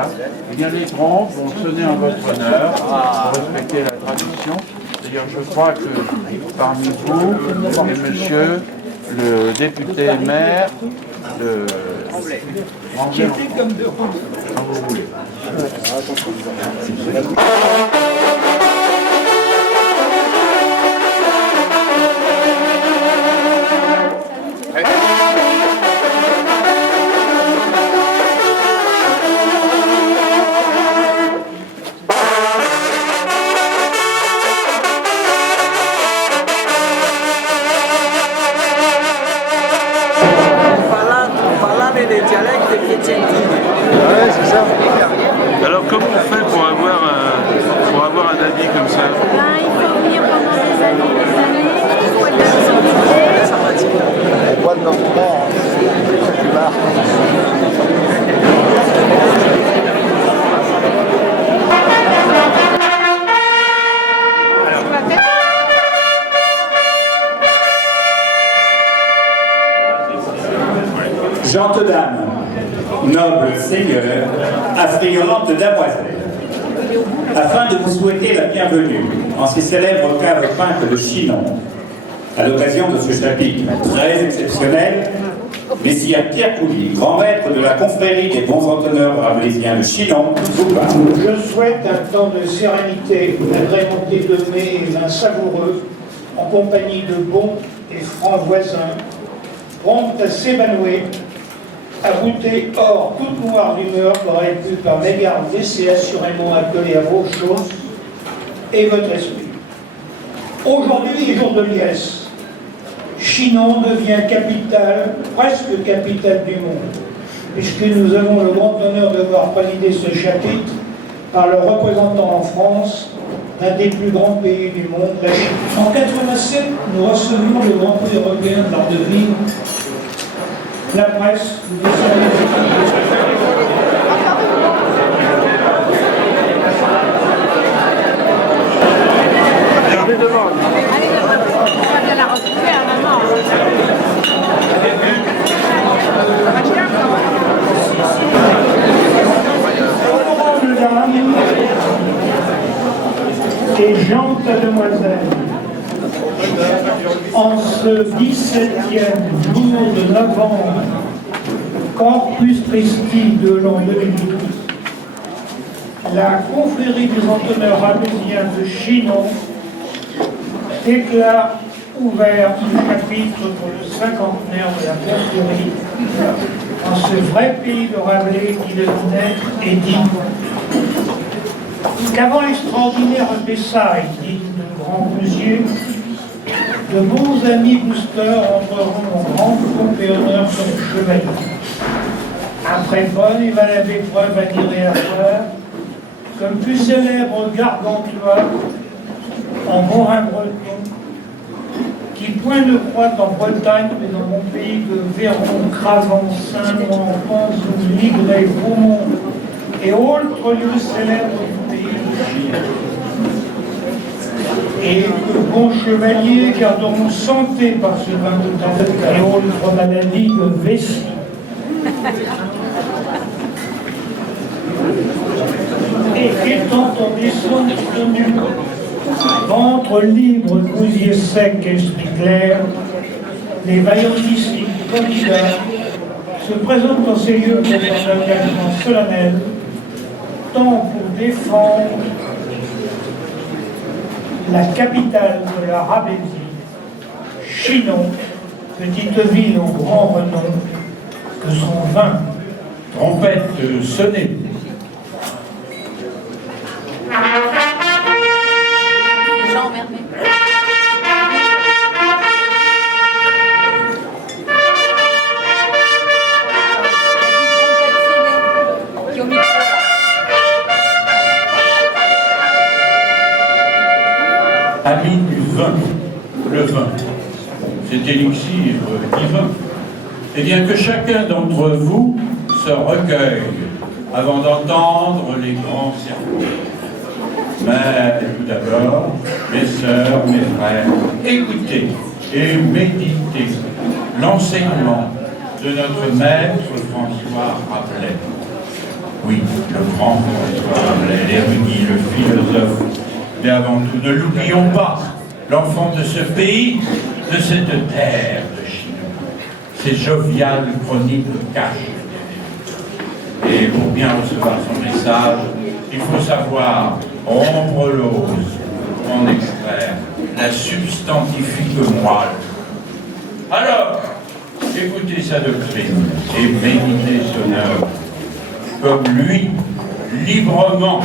Voilà. Eh bien, les grands vont sonner en votre honneur pour respecter la tradition. D'ailleurs, je crois que parmi vous, et monsieur le député maire de... Qui était comme de route. Quand vous voulez. Parlare dei dialetti piacentini. Ouais, c'est ça. Alors, comment on fait pour avoir un avis comme ça? Ben, il faut venir pendant des années, il faut être d'activité. On voit le campement, c'est plus bas. Gentes dames, nobles seigneurs, affriolantes damoiselles, afin de vous souhaiter la bienvenue en ces célèbres caves peintes de Chinon, à l'occasion de ce chapitre très exceptionnel, Messire Pierre Pouilly, grand maître de la confrérie des bons entonneurs rabelaisiens de Chinon, vous parle. Je souhaite un temps de sérénité, agrémenté de mets et vins savoureux, en compagnie de bons et francs voisins, prompts à s'évanouir, à goûter hors toute noire d'humeur qu'aurait pu par mégarde laisser assurément accoler à vos choses et votre esprit. Aujourd'hui est jour de liesse. Chinon devient capitale, presque capitale du monde, puisque nous avons le grand honneur de voir présider ce chapitre par le représentant en France d'un des plus grands pays du monde, la Chine. En 87, nous recevions le Grand Prix européen de l'art de vivre. La presse, vous le savez, et gentes demoiselles, en ce 17e jour de novembre, Corpus Christi de l'an 2012, la confrérie des entonneurs rabelaisiens de Chinon déclare ouvert un chapitre pour le cinquantenaire de la confrérie en ce vrai pays de Rabelais qui devait naître et dit qu'avant l'extraordinaire Bessailles, dit de Grand Bousier, de bons amis boosters entreront en grande pompe et honneur comme chevalier. Après bonne et valable épreuve à dire et à faire, comme plus célèbre Gargantua, en morin breton, qui point ne croit en Bretagne, mais dans mon pays de Véron, Cravant, Saint-Mont, Panzou, Ligré, Beaumont et autres lieux célèbres du pays de Chine. Et que bons chevaliers garderont santé par ce vin de temps et autres maladies de vessie. Et étant en descente tenue, ventre libre, gousier sec, esprit clair, les vaillantissimes candidats se présentent dans ces lieux pour un engagement solennel, tant pour défendre la capitale de la Rabelaisie, Chinon, petite ville au grand renom, que son vin. Trompette sonnée. Jean Mermet. Qui au micro. Amis du vin, le vin, cet élixir divin, et bien que chacun d'entre vous se recueille avant d'entendre les grands sermons. Mais tout d'abord, mes sœurs, mes frères, écoutez et méditez l'enseignement de notre maître François Rabelais. Oui, le grand François Rabelais, l'érudit, le philosophe. Mais avant tout, ne l'oublions pas, l'enfant de ce pays, de cette terre de Chine. Ces joviales chroniques cachent. Et pour bien recevoir son message, il faut savoir rompre l'ose, en extraire la substantifique moelle. Alors, écoutez sa doctrine et méditez son œuvre. Comme lui, librement,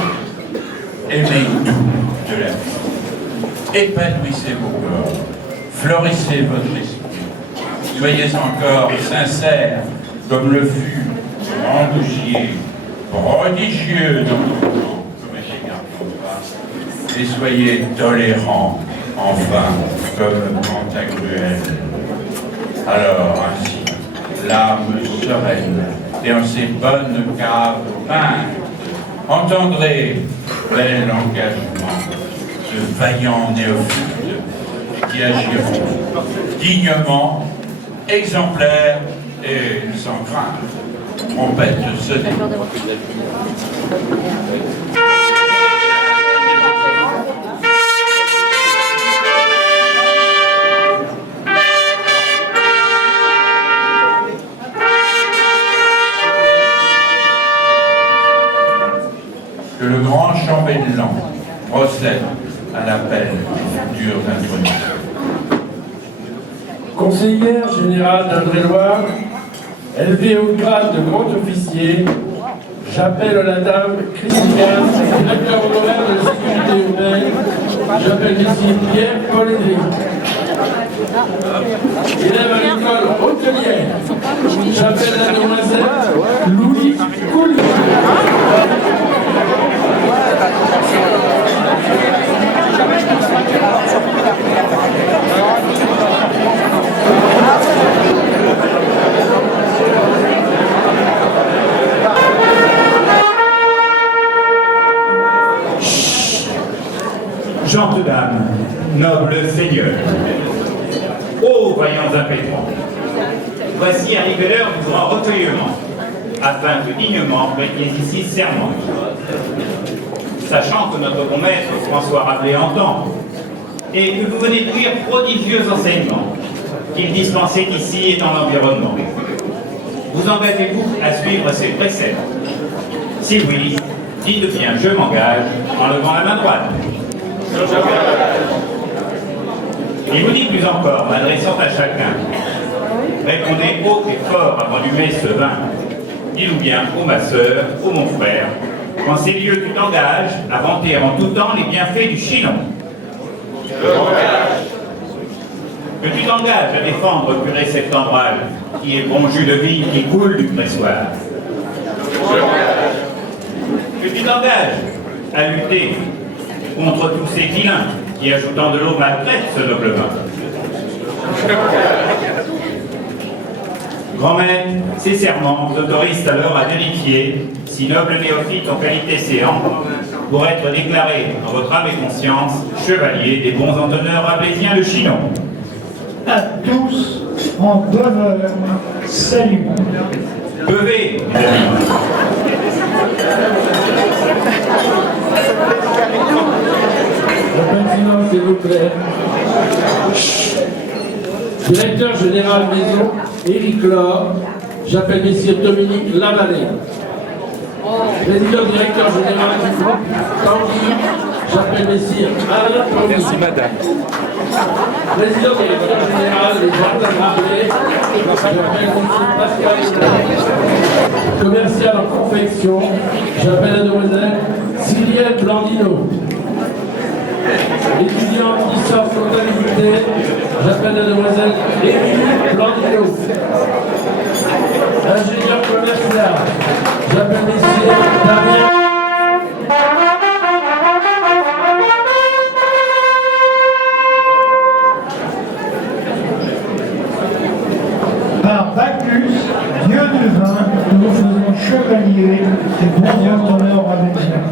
aimez tout de la vie. Épanouissez vos corps, fleurissez votre esprit. Soyez encore sincères, comme le fut Rambouillet, prodigieux dans le temps, comme Égard François, et soyez tolérants, enfin, comme Pantagruel. Alors ainsi, l'âme sereine, et en ces bonnes caves peintes, entendrez bel engagement de vaillants néophytes qui agiront dignement, exemplaires et sans crainte. Trompette sonnée. Que le grand chambellan procède à l'appel des futurs intronisés. Conseillère générale d'Indre-et-Loire, élevée au grade de grand officier, j'appelle la dame Christiane, directeur honoraire de la sécurité urbaine, j'appelle ici Pierre-Paul Édric. Élève à l'école hôtelière, j'appelle la demoiselle Louis Coulier. Gentes dames, nobles seigneurs, ô voyants impétrants, voici arrivé l'heure du grand recueillement, afin que dignement prêtiez ici serment. Sachant que notre bon maître François Rabelais entend, et que vous venez de lire prodigieux enseignements qu'il dispensait ici et dans l'environnement, vous engagez-vous à suivre ces préceptes? Si oui, dites bien, je m'engage, en levant la main droite. Et vous dites plus encore, m'adressant à chacun, répondez haut et fort avant d'allumer ce vin. Dis-nous bien, ô ma sœur, ô mon frère, qu'en ces lieux tu t'engages à vanter en tout temps les bienfaits du Chinon. Je m'engage. Que tu t'engages à défendre purée septembrale, qui est bon jus de vigne qui coule du pressoir. Je m'engage. Que tu t'engages à lutter contre tous ces vilains qui, ajoutant de l'eau, maltraitent ce noble vin. Grand maître, ces serments vous autorisent alors à vérifier si noble néophyte en qualité séant, pour être déclaré en votre âme et conscience chevalier des bons entonneurs rabelaisiens de Chinon. À tous, en bonne heure, salut. Bevez, mes amis. Un peu de silence, s'il vous plaît. Directeur général maison, Éric Laure, j'appelle messieurs Dominique Lavallée. Président directeur général du groupe Tanguy, j'appelle messieurs Alain Tanguy. Merci madame. Président directeur général des Jardins Rabelais, j'appelle monsieur Pascal Hidalgo. Commercial en confection, j'appelle la demoiselle Cyrielle Blandino. Étudiante licence comptabilité, j'appelle la demoiselle Émilie Blandino. Ingénieur commercial, j'appelle messieurs Damien. Par Bacchus, dieu du vin, nous vous faisons chevalier des bons entonneurs rabelaisiens.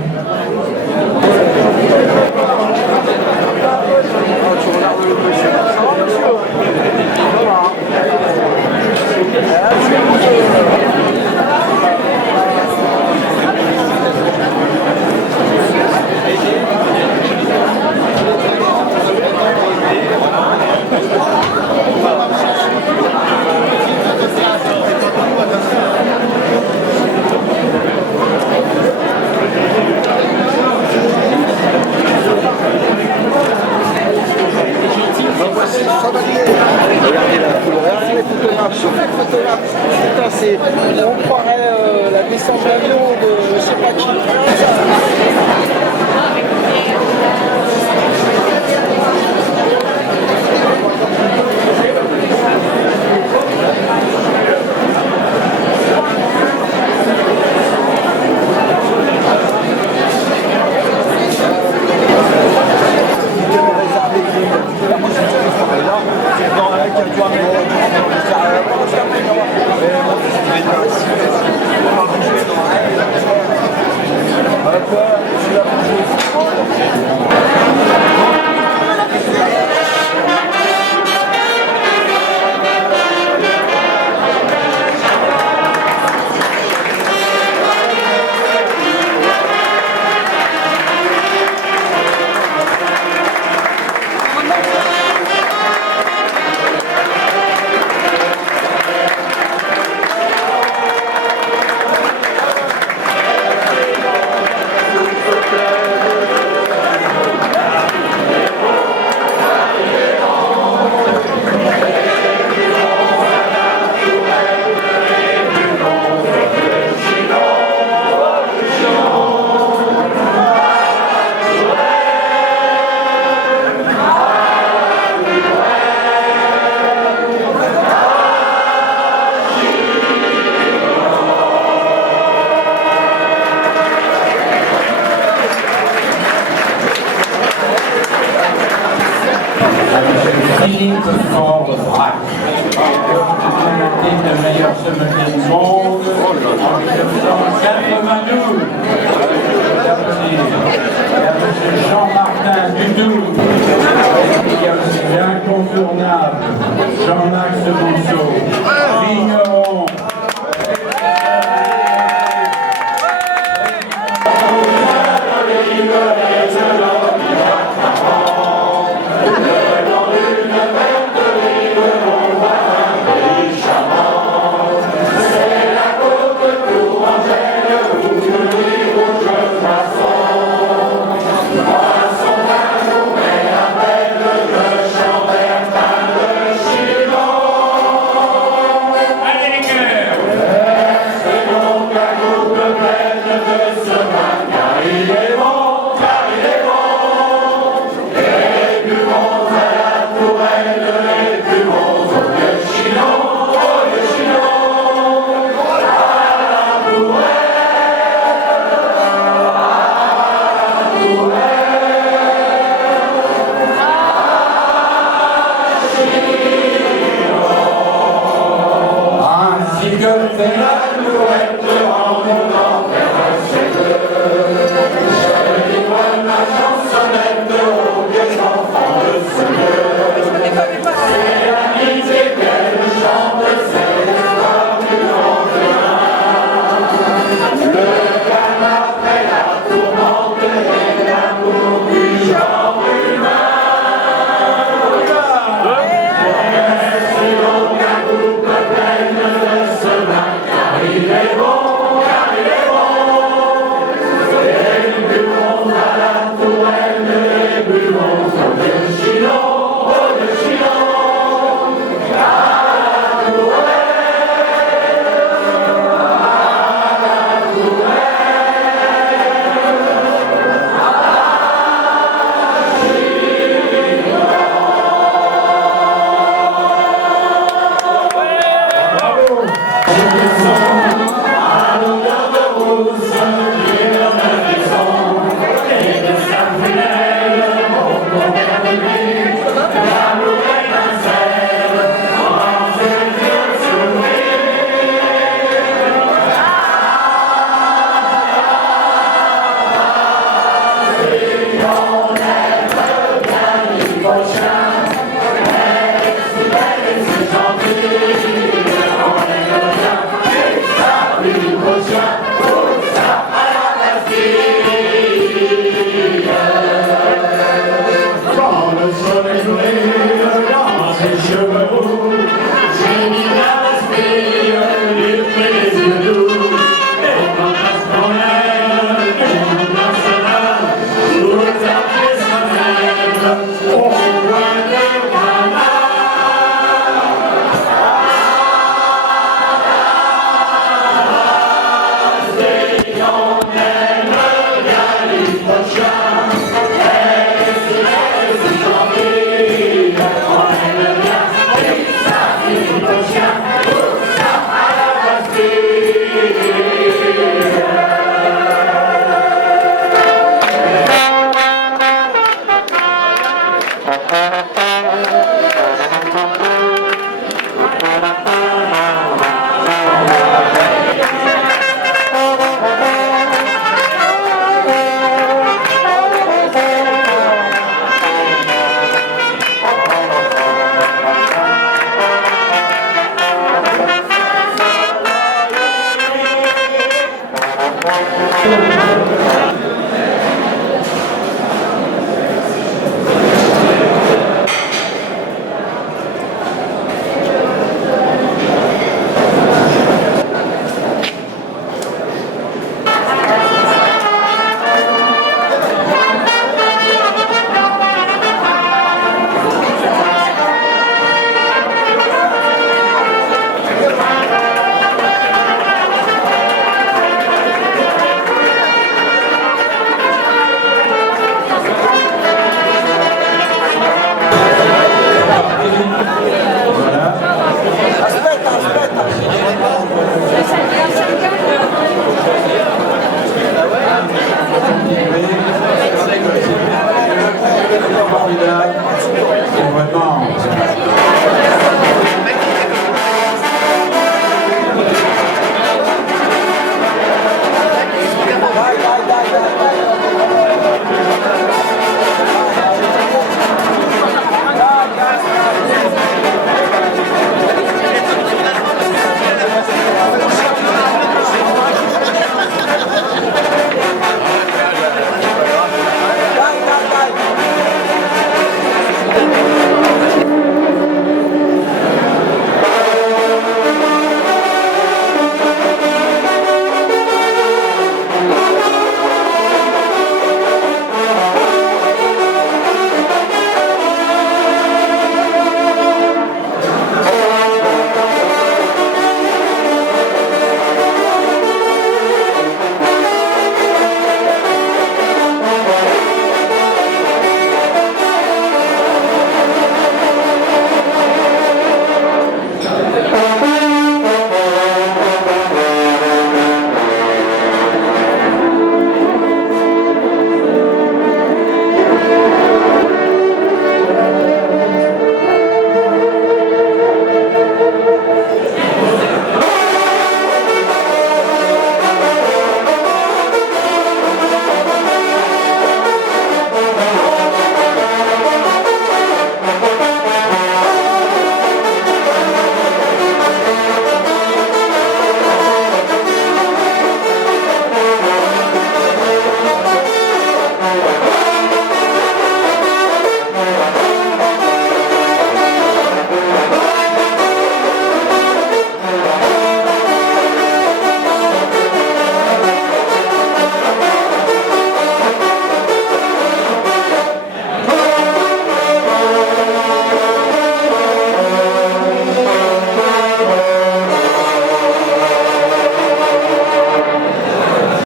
Philippe Faure-Brac. Deuxième été de meilleur sommelier du monde en 1992. Et à M. Jean-Martin Dudou.